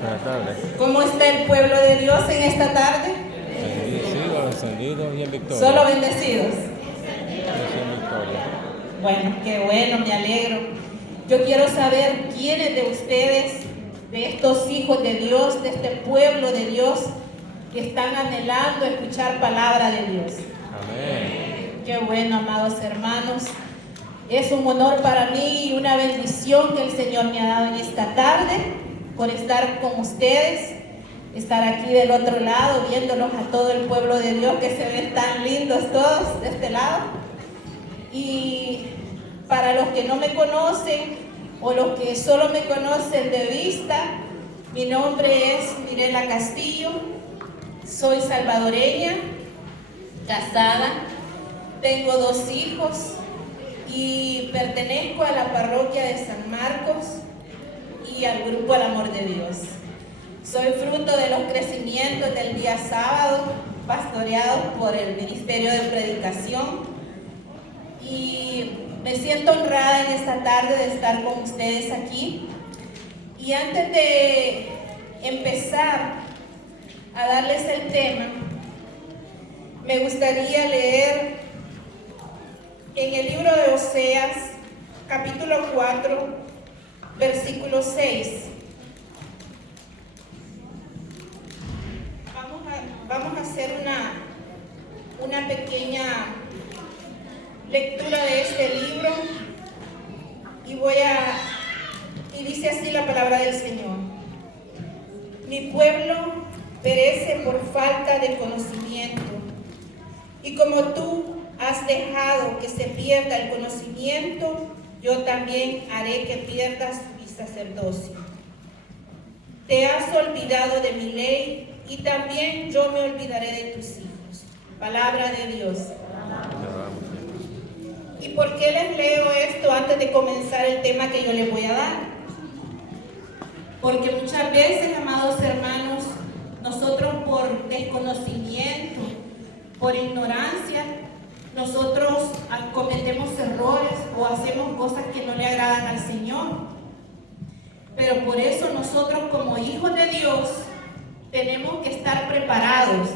Buenas tardes. ¿Cómo está el pueblo de Dios en esta tarde? Bendecidos, encendidos y en victoria. Solo bendecidos. Y en victoria. Bueno, qué bueno, me alegro. Yo quiero saber quiénes de ustedes, de estos hijos de Dios, de este pueblo de Dios, que están anhelando escuchar palabra de Dios. Amén. Qué bueno, amados hermanos. Es un honor para mí y una bendición que el Señor me ha dado en esta tarde por estar con ustedes, estar aquí del otro lado, viéndolos a todo el pueblo de Dios, que se ven tan lindos todos de este lado. Y para los que no me conocen o los que solo me conocen de vista, mi nombre es Mirela Castillo, soy salvadoreña, casada, tengo 2 hijos y pertenezco a la parroquia de San Marcos y al grupo El Amor de Dios. Soy fruto de los crecimientos del día sábado, pastoreados por el Ministerio de Predicación, y me siento honrada en esta tarde de estar con ustedes aquí. Y antes de empezar a darles el tema, me gustaría leer en el libro de Oseas, capítulo 4, versículo 6. Vamos a hacer una pequeña lectura de este libro y dice así la palabra del Señor. Mi pueblo perece por falta de conocimiento, y como tú has dejado que se pierda el conocimiento, yo también haré que pierdas mi sacerdocio. Te has olvidado de mi ley, y también yo me olvidaré de tus hijos. Palabra de Dios. ¿Y por qué les leo esto antes de comenzar el tema que yo les voy a dar? Porque muchas veces, amados hermanos, nosotros por desconocimiento, por ignorancia, nosotros cometemos errores o hacemos cosas que no le agradan al Señor. Pero por eso nosotros como hijos de Dios tenemos que estar preparados.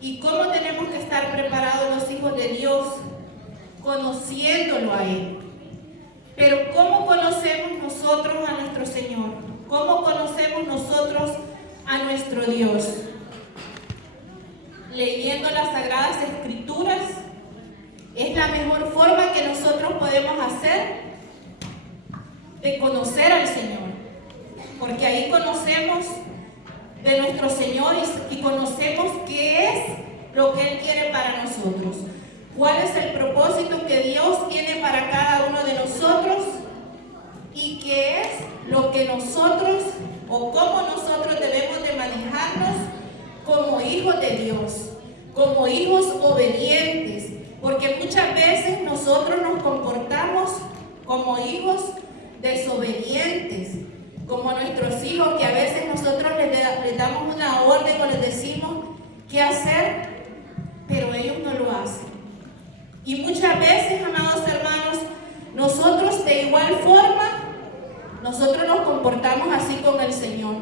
¿Y cómo tenemos que estar preparados los hijos de Dios? Conociéndolo a Él. Pero ¿cómo conocemos nosotros a nuestro Señor? ¿Cómo conocemos nosotros a nuestro Dios? Leyendo las Sagradas Escrituras es la mejor forma que nosotros podemos hacer de conocer al Señor, porque ahí conocemos de nuestro Señor y conocemos qué es lo que Él quiere para nosotros, cuál es el propósito que Dios tiene para cada uno de nosotros y qué es lo que nosotros o cómo nosotros debemos de manejarnos como hijos de Dios, como hijos obedientes, porque muchas veces nosotros nos comportamos como hijos desobedientes, como nuestros hijos, que a veces nosotros les damos una orden o les decimos qué hacer, pero ellos no lo hacen. Y muchas veces, amados hermanos, nosotros de igual forma, nosotros nos comportamos así con el Señor.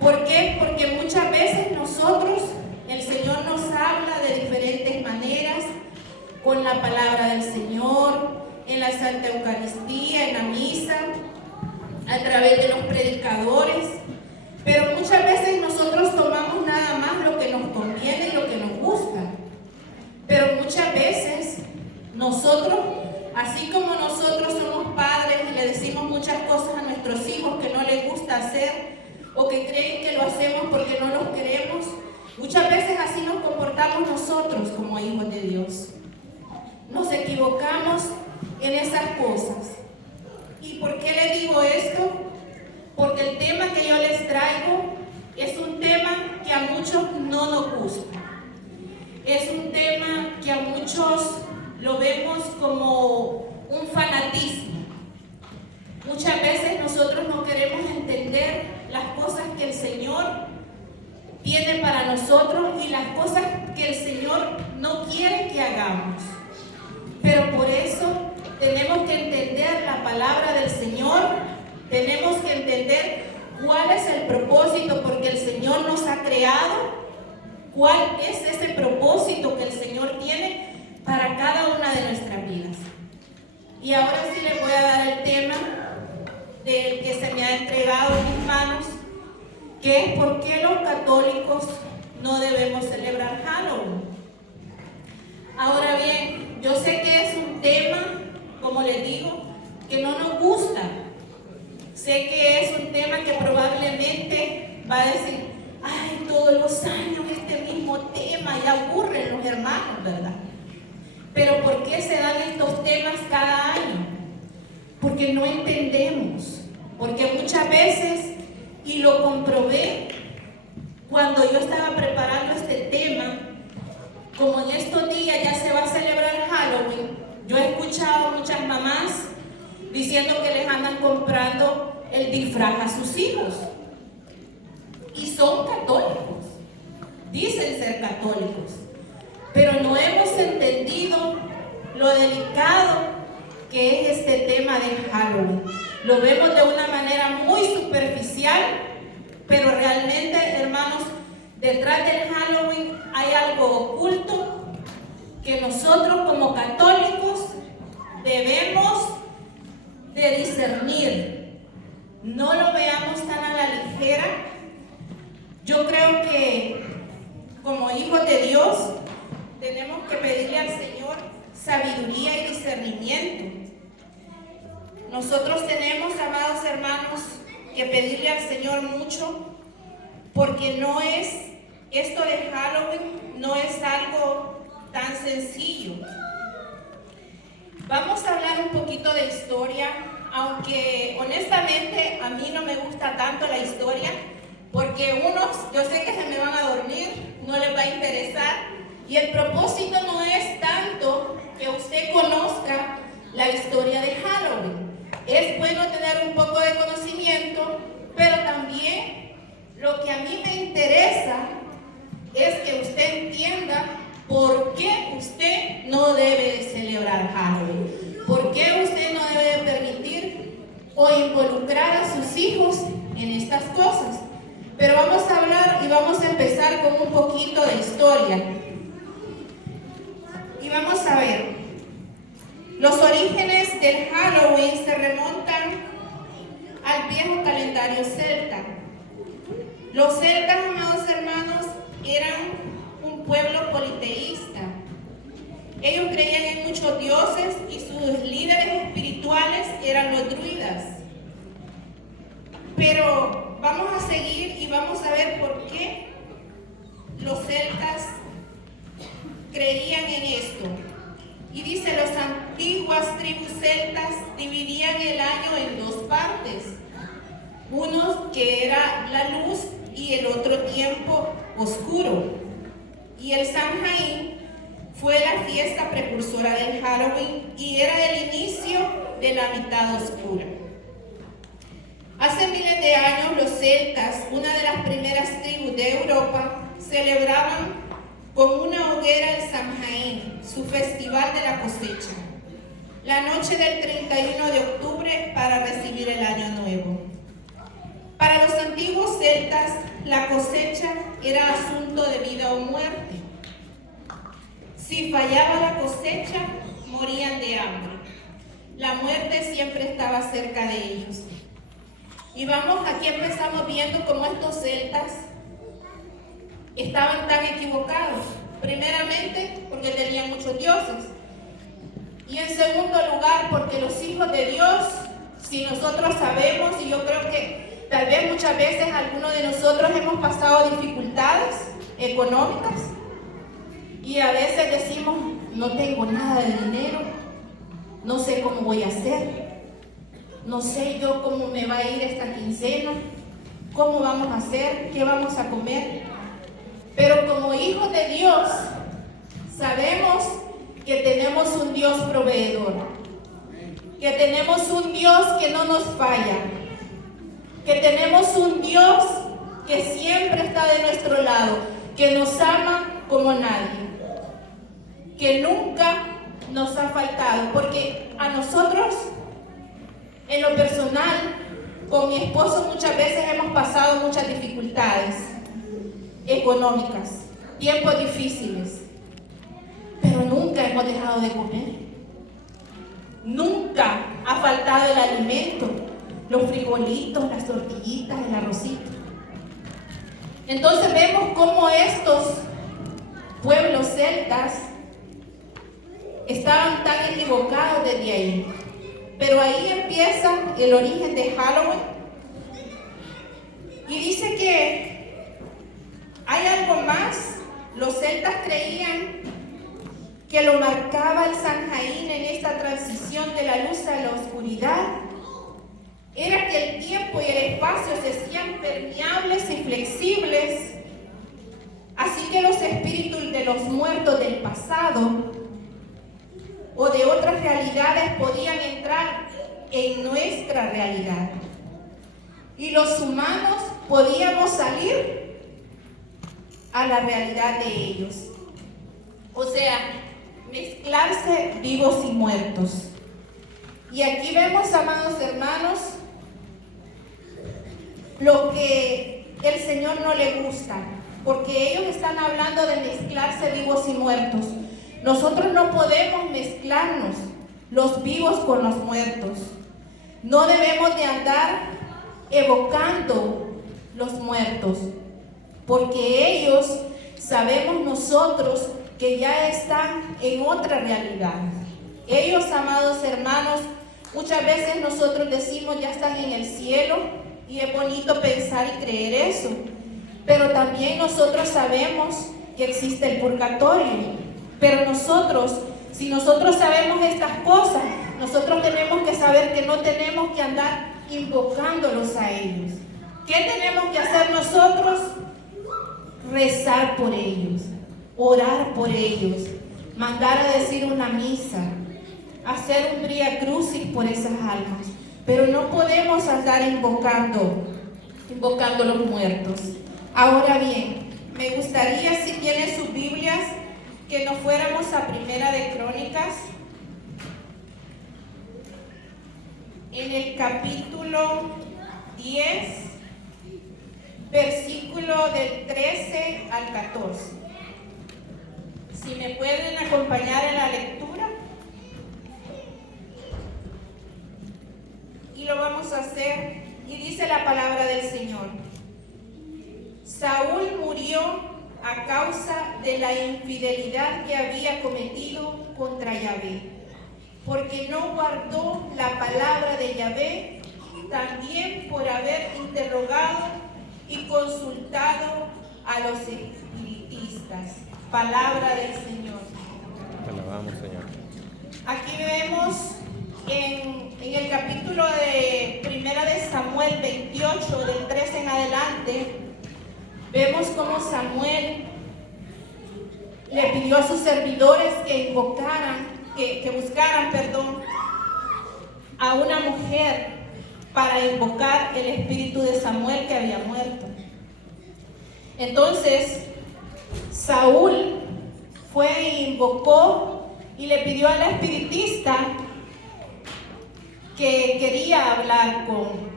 ¿Por qué? Porque muchas veces nosotros, el Señor nos habla de diferentes maneras, con la palabra del Señor, en la Santa Eucaristía, en la misa, a través de los predicadores, pero muchas veces nosotros tomamos nada más lo que nos conviene y lo que nos gusta. Pero muchas veces nosotros, así como nosotros somos padres y le decimos muchas cosas a nuestros hijos que no les gusta hacer o que creen que lo hacemos porque no los queremos, muchas veces así nos comportamos nosotros como hijos de Dios. Nos equivocamos en esas cosas. ¿Y por qué les digo esto? Porque el tema que yo les traigo es un tema que a muchos no nos gusta. Es un tema que a muchos lo vemos como un fanatismo. Muchas veces nosotros no queremos entender las cosas que el Señor tiene para nosotros y las cosas que el Señor no quiere que hagamos. Pero por eso tenemos que entender la palabra del Señor, tenemos que entender cuál es el propósito porque el Señor nos ha creado, cuál es ese propósito que el Señor tiene para cada una de nuestras vidas. Y ahora sí les voy a dar el tema del que se me ha entregado en mis manos, que es por qué los católicos no debemos celebrar Halloween. Ahora bien, yo sé que es un tema, como les digo, que no nos gusta. Sé que es un tema que probablemente va a decir, ay, todos los años este mismo tema, y aburren los hermanos, ¿verdad? Pero ¿por qué se dan estos temas cada año? Porque no entendemos, porque muchas veces, y lo comprobé cuando yo estaba preparando este tema, como en estos días ya se va a celebrar Halloween, yo he escuchado a muchas mamás diciendo que les andan comprando el disfraz a sus hijos. Y son católicos, dicen ser católicos, pero no hemos entendido lo delicado que es este tema de Halloween. Lo vemos de una manera muy superficial, pero realmente, hermanos, detrás del Halloween hay algo oculto que nosotros como católicos debemos de discernir. No lo veamos tan a la ligera. Yo creo que como hijos de Dios tenemos que pedirle al Señor sabiduría y discernimiento. Nosotros tenemos, amados hermanos, que pedirle al Señor mucho, porque no es, esto de Halloween no es algo tan sencillo. Vamos a hablar un poquito de historia, aunque honestamente a mí no me gusta tanto la historia, porque unos, yo sé que se me van a dormir, no les va a interesar, y el propósito no es tanto que usted conozca la historia de Halloween. Es bueno tener un poco de conocimiento, pero también lo que a mí me interesa es que usted entienda por qué usted no debe de celebrar Halloween, por qué usted no debe de permitir o involucrar a sus hijos en estas cosas. Pero vamos a hablar y vamos a empezar con un poquito de historia. Y vamos a ver. Los orígenes del Halloween se remontan al viejo calendario celta. Los celtas, amados hermanos, eran un pueblo politeísta. Ellos creían en muchos dioses y sus líderes espirituales eran los druidas. Pero vamos a seguir y vamos a ver por qué los celtas creían en esto. Y dice, las antiguas tribus celtas dividían el año en dos partes. Uno que era la luz y el otro tiempo oscuro. Y el Samhain fue la fiesta precursora del Halloween y era el inicio de la mitad oscura. Hace miles de años los celtas, una de las primeras tribus de Europa, celebraban con una hoguera el Samhain, su festival de la cosecha, la noche del 31 de octubre para recibir el año nuevo. Para los antiguos celtas, la cosecha era asunto de vida o muerte. Si fallaba la cosecha, morían de hambre. La muerte siempre estaba cerca de ellos. Y vamos, aquí empezamos viendo cómo estos celtas estaban tan equivocados. Primeramente, porque tenían muchos dioses. Y en segundo lugar, porque los hijos de Dios, si nosotros sabemos, y yo creo que tal vez muchas veces algunos de nosotros hemos pasado dificultades económicas, y a veces decimos, no tengo nada de dinero, no sé cómo voy a hacer, no sé yo cómo me va a ir esta quincena, cómo vamos a hacer, qué vamos a comer. Pero como hijos de Dios, sabemos que tenemos un Dios proveedor, que tenemos un Dios que no nos falla, que tenemos un Dios que siempre está de nuestro lado, que nos ama como nadie, que nunca nos ha faltado, porque a nosotros, en lo personal, Con mi esposo muchas veces hemos pasado muchas dificultades económicas, tiempos difíciles, pero nunca hemos dejado de comer. Nunca ha faltado el alimento, los frijolitos, las tortillitas, el arrocito. Entonces vemos cómo estos pueblos celtas estaban tan equivocados desde ahí. Pero ahí empieza el origen de Halloween. Y dice que hay algo más. Los celtas creían que lo marcaba el Samhain en esta transición de la luz a la oscuridad. Era que el tiempo y el espacio se hacían permeables y flexibles. Así que los espíritus de los muertos del pasado o de otras realidades podían entrar en nuestra realidad. Y los humanos podíamos salir a la realidad de ellos. O sea, mezclarse vivos y muertos. Y aquí vemos, amados hermanos, lo que el Señor no le gusta, porque ellos están hablando de mezclarse vivos y muertos. Nosotros no podemos mezclarnos los vivos con los muertos. No debemos de andar evocando los muertos, porque ellos, sabemos nosotros, que ya están en otra realidad. Ellos, amados hermanos, muchas veces nosotros decimos ya están en el cielo, y es bonito pensar y creer eso, pero también nosotros sabemos que existe el purgatorio. Pero nosotros, si nosotros sabemos estas cosas, nosotros tenemos que saber que no tenemos que andar invocándolos a ellos. ¿Qué tenemos que hacer nosotros? Rezar por ellos, orar por ellos, mandar a decir una misa, hacer un Vía Crucis por esas almas. Pero no podemos andar invocando los muertos. Ahora bien, me gustaría, si tienen sus Biblias, que nos fuéramos a Primera de Crónicas, en el capítulo 10, versículo del 13 al 14. Si me pueden acompañar en la lectura. Y lo vamos a hacer. Y dice la palabra del Señor: Saúl murió a causa de la infidelidad que había cometido contra Yahvé, porque no guardó la palabra de Yahvé, también por haber interrogado y consultado a los espiritistas. Palabra del Señor. Te alabamos, Señor. Aquí vemos en el capítulo de Primera de Samuel 28, del 13 en adelante, vemos cómo Samuel le pidió a sus servidores que buscaran a una mujer para invocar el espíritu de Samuel que había muerto. Entonces, Saúl fue e invocó y le pidió a la espiritista que quería hablar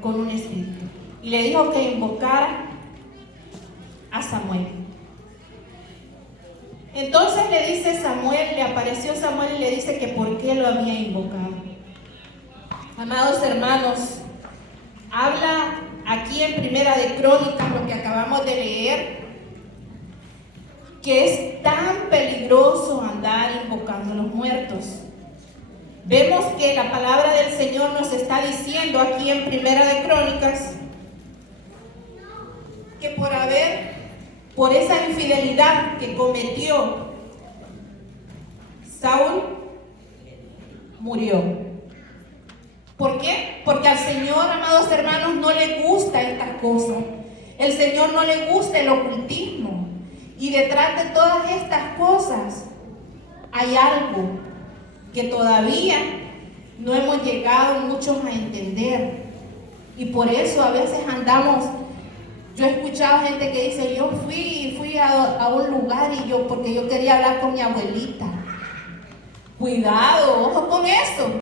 con un espíritu. Y le dijo que invocara a Samuel. Entonces le apareció Samuel y le dice que por qué lo había invocado. Amados hermanos, habla aquí en Primera de Crónicas, lo que acabamos de leer, que es tan peligroso andar invocando a los muertos. Vemos que la palabra del Señor nos está diciendo aquí en Primera de Crónicas que por esa infidelidad que cometió, Saúl murió. ¿Por qué? Porque al Señor, amados hermanos, no le gusta estas cosas. El Señor no le gusta el ocultismo. Y detrás de todas estas cosas hay algo que todavía no hemos llegado muchos a entender. Y por eso a veces andamos. Yo he escuchado gente que dice: yo fui a un lugar porque yo quería hablar con mi abuelita. Cuidado, ojo con eso.